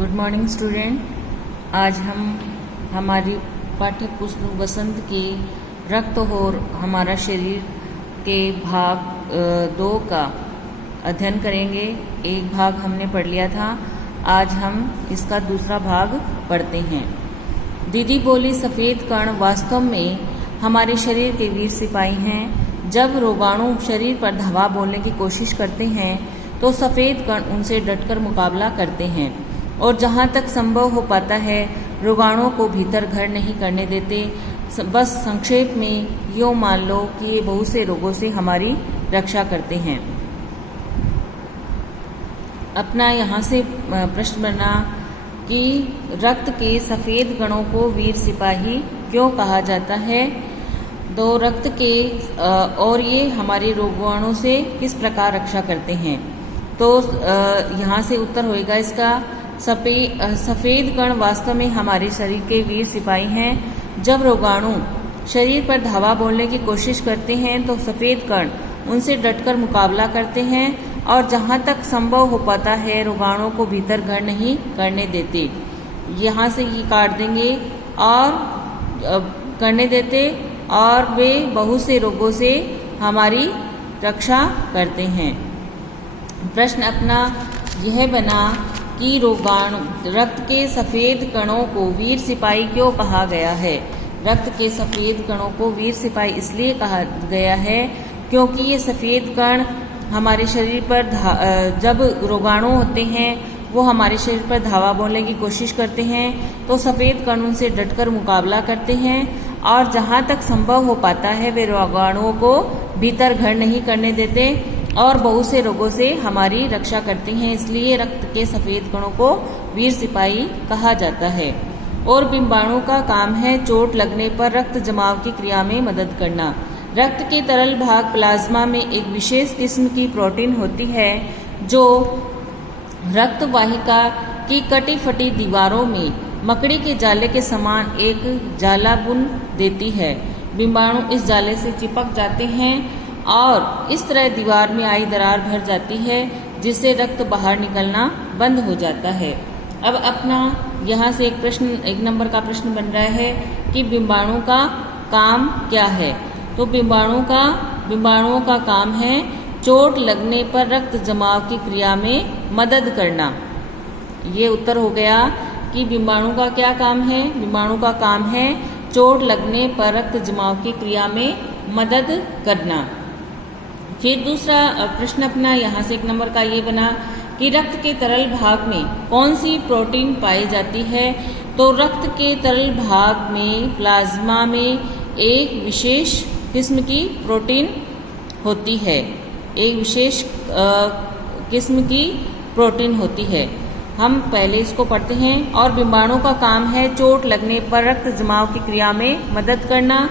Good morning student. आज हम हमारी पाठ्य पुस्तक वसंत के रक्त और हमारा शरीर के भाग 2 का अध्ययन करेंगे। एक भाग हमने पढ़ लिया था, आज हम इसका दूसरा भाग पढ़ते हैं। दीदी बोली, सफ़ेद कण वास्तव में हमारे शरीर के वीर सिपाही हैं। जब रोगाणु शरीर पर धावा बोलने की कोशिश करते हैं तो सफ़ेद कण उनसे डटकर मुकाबला करते हैं और जहाँ तक संभव हो पाता है रोगाणुओं को भीतर घर नहीं करने देते। बस संक्षेप में यूँ मान लो कि ये बहुत से रोगों से हमारी रक्षा करते हैं। अपना यहाँ से प्रश्न बना कि रक्त के सफ़ेद कणों को वीर सिपाही क्यों कहा जाता है। तो रक्त के और ये हमारे रोगाणुओं से किस प्रकार रक्षा करते हैं। तो यहाँ से उत्तर होएगा इसका, सफ़ेद कण वास्तव में हमारे शरीर के वीर सिपाही हैं। जब रोगाणु शरीर पर धावा बोलने की कोशिश करते हैं तो सफ़ेद कण उनसे डटकर मुकाबला करते हैं और जहाँ तक संभव हो पाता है रोगाणुओं को भीतर घर नहीं करने देते। यहाँ से ये काट देंगे और करने देते और वे बहुत से रोगों से हमारी रक्षा करते हैं। प्रश्न अपना यह बना कि रोगाणु रक्त के सफ़ेद कणों को वीर सिपाही क्यों कहा गया है। रक्त के सफ़ेद कणों को वीर सिपाही इसलिए कहा गया है क्योंकि ये सफ़ेद कण हमारे शरीर पर जब रोगाणु होते हैं वो हमारे शरीर पर धावा बोलने की कोशिश करते हैं तो सफ़ेद कण उनसे डटकर मुकाबला करते हैं और जहाँ तक संभव हो पाता है वे रोगाणुओं को भीतर घर नहीं करने देते और बहुत से रोगों से हमारी रक्षा करते हैं। इसलिए रक्त के सफ़ेद कणों को वीर सिपाही कहा जाता है। और बिंबाणु का काम है चोट लगने पर रक्त जमाव की क्रिया में मदद करना। रक्त के तरल भाग प्लाज्मा में एक विशेष किस्म की प्रोटीन होती है जो रक्त वाहिका की कटी फटी दीवारों में मकड़ी के जाले के समान एक जाला बुन देती है। बिंबाणु इस जाले से चिपक जाते हैं और इस तरह दीवार में आई दरार भर जाती है जिससे रक्त बाहर निकलना बंद हो जाता है। अब अपना यहाँ से एक नंबर का प्रश्न बन रहा है कि बिंबाणु का काम क्या है। तो बिंबाणुओं का काम है चोट लगने पर रक्त जमाव की क्रिया में मदद करना। ये उत्तर हो गया कि बिंबाणु का क्या काम है। बिंबाणु का काम है चोट लगने पर रक्त जमाव की क्रिया में मदद करना। फिर दूसरा प्रश्न अपना यहाँ से एक नंबर का ये बना कि रक्त के तरल भाग में कौन सी प्रोटीन पाई जाती है। तो रक्त के तरल भाग में प्लाज्मा में एक विशेष किस्म की प्रोटीन होती है। एक विशेष किस्म की प्रोटीन होती है। हम पहले इसको पढ़ते हैं। और बिंबाणु का काम है चोट लगने पर रक्त जमाव की क्रिया में मदद करना।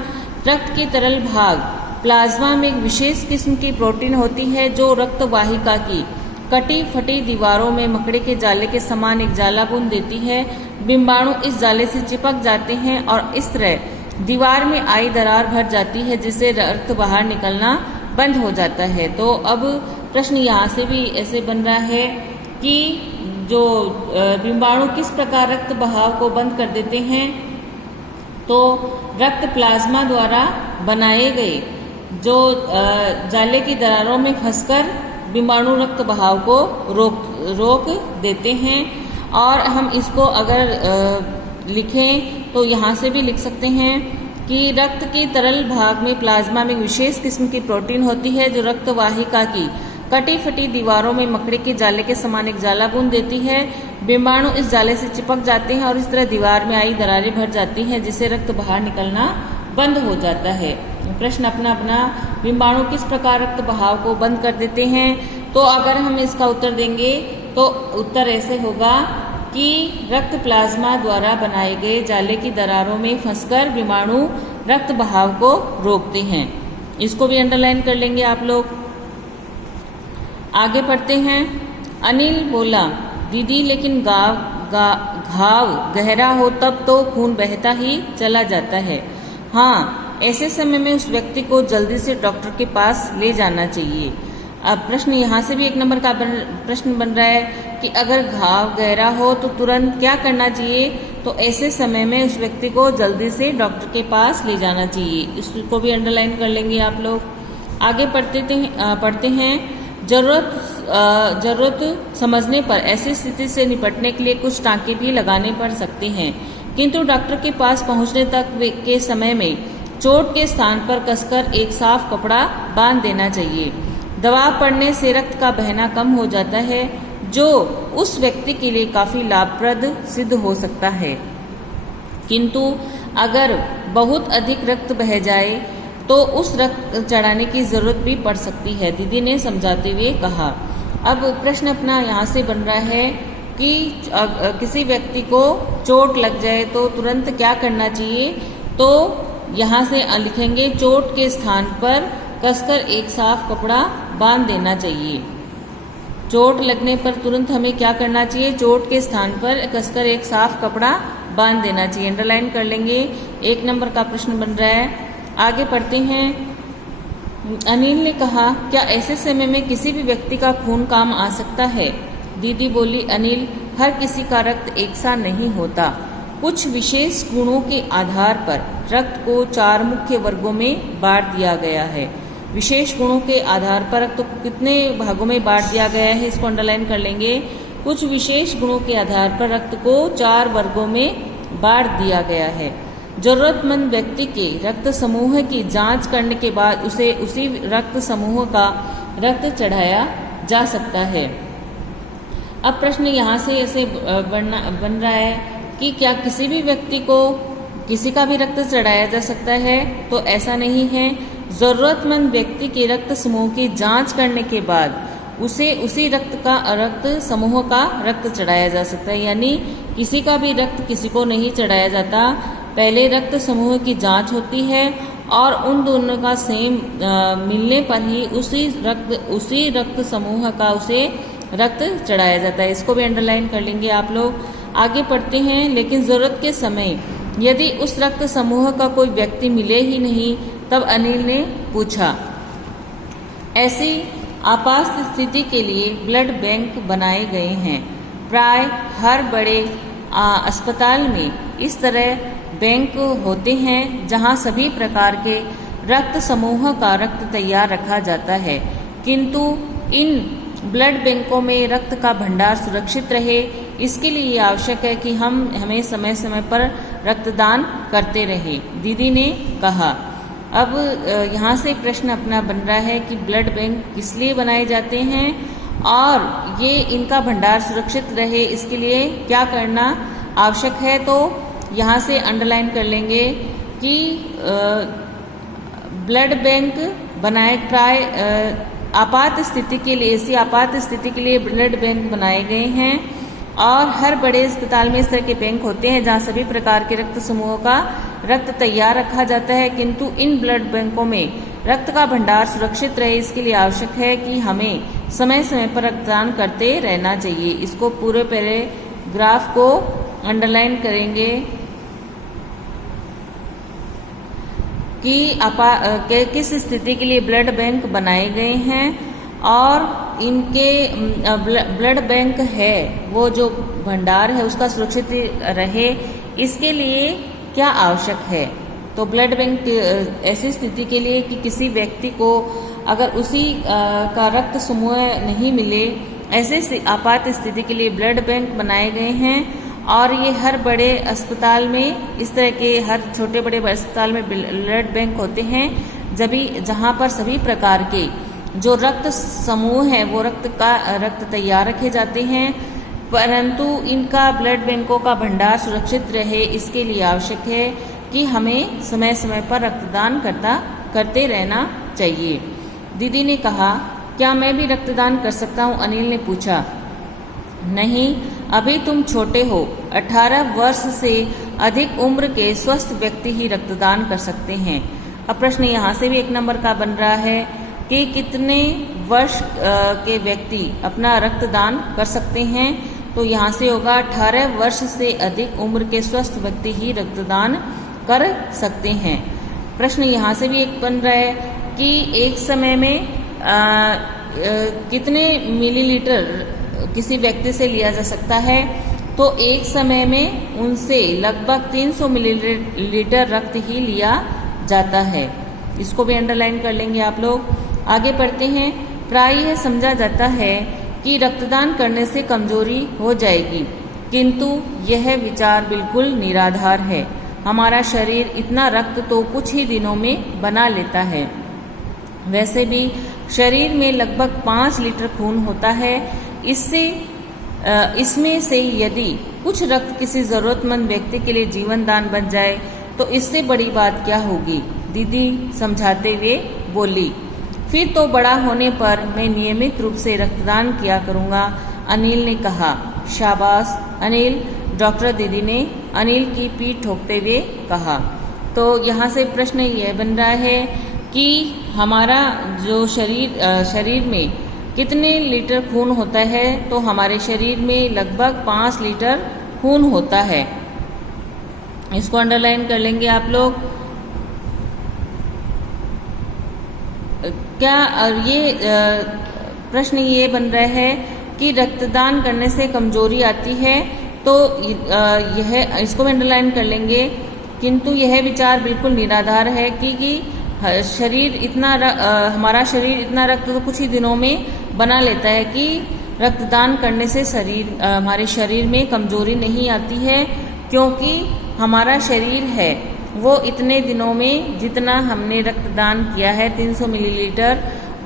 रक्त के तरल भाग प्लाज्मा में एक विशेष किस्म की प्रोटीन होती है जो रक्त वाहिका की कटी फटी दीवारों में मकड़ी के जाले के समान एक जाला बुन देती है। बिंबाणु इस जाले से चिपक जाते हैं और इस तरह दीवार में आई दरार भर जाती है जिससे रक्त बाहर निकलना बंद हो जाता है। तो अब प्रश्न यहाँ से भी ऐसे बन रहा है कि जो बिंबाणु किस प्रकार रक्त बहाव को बंद कर देते हैं। तो रक्त प्लाज्मा द्वारा बनाए गए जो जाले की दरारों में फंसकर बिंबाणु रक्त बहाव को रोक देते हैं। और हम इसको अगर लिखें तो यहाँ से भी लिख सकते हैं कि रक्त के तरल भाग में प्लाज्मा में विशेष किस्म की प्रोटीन होती है जो रक्त वाहिका की कटी फटी दीवारों में मकड़ी के जाले के समान एक जाला बुन देती है। बिंबाणु इस जाले से चिपक जाते हैं और इस तरह दीवार में आई दरारें भर जाती हैं जिससे रक्त बाहर निकलना बंद हो जाता है। प्रश्न अपना बिंबाणु किस प्रकार रक्त बहाव को बंद कर देते हैं। तो अगर हम इसका उत्तर देंगे तो उत्तर ऐसे होगा कि रक्त प्लाज्मा द्वारा बनाए गए जाले की दरारों में फंसकर बिंबाणु रक्त बहाव को रोकते हैं। इसको भी अंडरलाइन कर लेंगे आप लोग। आगे पढ़ते हैं। अनिल बोला, दीदी लेकिन घाव गहरा हो तब तो खून बहता ही चला जाता है। हाँ, ऐसे समय में उस व्यक्ति को जल्दी से डॉक्टर के पास ले जाना चाहिए। अब प्रश्न यहाँ से भी एक नंबर का प्रश्न बन रहा है कि अगर घाव गहरा हो तो तुरंत क्या करना चाहिए, तो ऐसे समय में उस व्यक्ति को जल्दी से डॉक्टर के पास ले जाना चाहिए। इसको भी अंडरलाइन कर लेंगे आप लोग। आगे पढ़ते हैं जरूरत समझने पर ऐसी स्थिति से निपटने के लिए कुछ टाँके भी लगाने पड़ सकते हैं, किंतु डॉक्टर के पास पहुंचने तक के समय में चोट के स्थान पर कसकर एक साफ कपड़ा बांध देना चाहिए। दबाव पड़ने से रक्त का बहना कम हो जाता है, जो उस व्यक्ति के लिए काफी लाभप्रद सिद्ध हो सकता है। किंतु अगर बहुत अधिक रक्त बह जाए तो उस रक्त चढ़ाने की जरूरत भी पड़ सकती है, दीदी ने समझाते हुए कहा। अब प्रश्न अपना यहाँ से बन रहा है कि किसी व्यक्ति को चोट लग जाए तो तुरंत क्या करना चाहिए, तो यहाँ से लिखेंगे चोट के स्थान पर कसकर एक साफ कपड़ा बांध देना चाहिए। चोट लगने पर तुरंत हमें क्या करना चाहिए, चोट के स्थान पर कसकर एक साफ कपड़ा बांध देना चाहिए। अंडरलाइन कर लेंगे। 1 नंबर का प्रश्न बन रहा है। आगे पढ़ते हैं। अनिल ने कहा, क्या ऐसे समय में किसी भी व्यक्ति का खून काम आ सकता है? दीदी बोली, अनिल, हर किसी का रक्त एक सा नहीं होता। कुछ विशेष गुणों के आधार पर रक्त को 4 मुख्य वर्गों में बांट दिया गया है। विशेष गुणों के आधार पर रक्त को कितने भागों में बांट दिया गया है, इसको अंडरलाइन कर लेंगे। कुछ विशेष गुणों के आधार पर रक्त को 4 वर्गों में बांट दिया गया है। जरूरतमंद व्यक्ति के रक्त समूह की जांच करने के बाद उसे उसी रक्त समूह का रक्त चढ़ाया जा सकता है। अब प्रश्न यहाँ से ऐसे बन रहा है कि क्या किसी भी व्यक्ति को किसी का भी रक्त चढ़ाया जा सकता है, तो ऐसा नहीं है। जरूरतमंद व्यक्ति के रक्त समूह की जांच करने के बाद उसे उसी रक्त समूह का रक्त चढ़ाया जा सकता है। यानी किसी का भी रक्त किसी को नहीं चढ़ाया जाता, पहले रक्त समूह की जांच होती है और उन दोनों का सेम मिलने पर ही उसी रक्त समूह का उसे रक्त चढ़ाया जाता है। इसको भी अंडरलाइन कर लेंगे आप लोग। आगे पढ़ते हैं। लेकिन जरूरत के समय यदि उस रक्त समूह का कोई व्यक्ति मिले ही नहीं, तब अनिल ने पूछा। ऐसी आपात स्थिति के लिए ब्लड बैंक बनाए गए हैं। प्राय हर बड़े अस्पताल में इस तरह बैंक होते हैं जहां सभी प्रकार के रक्त समूह का रक्त तैयार रखा जाता है, किंतु इन ब्लड बैंकों में रक्त का भंडार सुरक्षित रहे, इसके लिए ये आवश्यक है कि हमें समय समय पर रक्तदान करते रहें, दीदी ने कहा। अब यहाँ से प्रश्न अपना बन रहा है कि ब्लड बैंक किस लिए बनाए जाते हैं और ये इनका भंडार सुरक्षित रहे, इसके लिए क्या करना आवश्यक है। तो यहाँ से अंडरलाइन कर लेंगे कि ब्लड बैंक बनाए प्राय आपात स्थिति के लिए, ऐसी आपात स्थिति के लिए ब्लड बैंक बनाए गए हैं और हर बड़े अस्पताल में इस तरह के बैंक होते हैं जहां सभी प्रकार के रक्त समूहों का रक्त तैयार रखा जाता है, किंतु इन ब्लड बैंकों में रक्त का भंडार सुरक्षित रहे, इसके लिए आवश्यक है कि हमें समय समय पर रक्तदान करते रहना चाहिए। इसको पूरे पैराग्राफ को अंडरलाइन करेंगे कि किस स्थिति के लिए ब्लड बैंक बनाए गए हैं और इनके ब्लड बैंक है वो जो भंडार है उसका सुरक्षित रहे, इसके लिए क्या आवश्यक है। तो ब्लड बैंक ऐसी स्थिति के लिए कि किसी व्यक्ति को अगर उसी का रक्त समूह नहीं मिले, ऐसे आपात स्थिति के लिए ब्लड बैंक बनाए गए हैं और ये हर बड़े अस्पताल में, इस तरह के हर छोटे बड़े अस्पताल में ब्लड बैंक होते हैं जहाँ पर सभी प्रकार के जो रक्त समूह है वो रक्त तैयार रखे जाते हैं, परंतु इनका ब्लड बैंकों का भंडार सुरक्षित रहे, इसके लिए आवश्यक है कि हमें समय समय पर रक्तदान करते रहना चाहिए। दीदी ने कहा, क्या मैं भी रक्तदान कर सकता हूँ? अनिल ने पूछा। नहीं, अभी तुम छोटे हो। 18 वर्ष से अधिक उम्र के स्वस्थ व्यक्ति ही रक्तदान कर सकते हैं। अब प्रश्न यहाँ से भी 1 नंबर का बन रहा है कि कितने वर्ष के व्यक्ति अपना रक्तदान कर सकते हैं। तो यहाँ से होगा 18 वर्ष से अधिक उम्र के स्वस्थ व्यक्ति ही रक्तदान कर सकते हैं। प्रश्न यहाँ से भी एक बन रहा है कि एक समय में कितने मिलीलीटर किसी व्यक्ति से लिया जा सकता है तो एक समय में उनसे लगभग 300 मिलीलीटर रक्त ही लिया जाता है। इसको भी अंडरलाइन कर लेंगे आप लोग। आगे पढ़ते हैं। प्राय यह समझा जाता है कि रक्तदान करने से कमजोरी हो जाएगी, किंतु यह विचार बिल्कुल निराधार है। हमारा शरीर इतना रक्त तो कुछ ही दिनों में बना लेता है। वैसे भी शरीर में लगभग 5 लीटर खून होता है। इसमें से यदि कुछ रक्त किसी जरूरतमंद व्यक्ति के लिए जीवन दान बन जाए तो इससे बड़ी बात क्या होगी, दीदी समझाते हुए बोली। फिर तो बड़ा होने पर मैं नियमित रूप से रक्तदान किया करूँगा, अनिल ने कहा। शाबाश अनिल, डॉक्टर दीदी ने अनिल की पीठ ठोकते हुए कहा। तो यहाँ से प्रश्न यह बन रहा है कि हमारा जो शरीर में कितने लीटर खून होता है, तो हमारे शरीर में लगभग 5 लीटर खून होता है। इसको अंडरलाइन कर लेंगे आप लोग। क्या ये प्रश्न ये बन रहा है कि रक्तदान करने से कमजोरी आती है, तो यह इसको भी अंडरलाइन कर लेंगे। किंतु यह विचार बिल्कुल निराधार है कि हमारा शरीर इतना रक्त तो कुछ ही दिनों में बना लेता है कि रक्तदान करने से हमारे शरीर में कमजोरी नहीं आती है, क्योंकि हमारा शरीर है वो इतने दिनों में जितना हमने रक्तदान किया है 300 मिलीलीटर,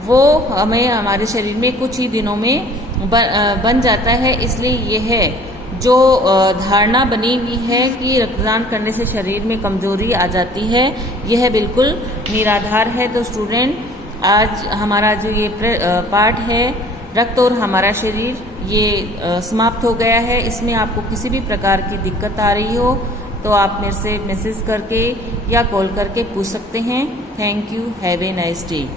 वो हमें हमारे शरीर में कुछ ही दिनों में बन जाता है। इसलिए यह जो धारणा बनी हुई है कि रक्तदान करने से शरीर में कमजोरी आ जाती है, यह बिल्कुल निराधार है। तो स्टूडेंट, आज हमारा जो ये पाठ है रक्त और हमारा शरीर, ये समाप्त हो गया है। इसमें आपको किसी भी प्रकार की दिक्कत आ रही हो तो आप मेरे से मैसेज करके या कॉल करके पूछ सकते हैं। Thank you. Have a nice day.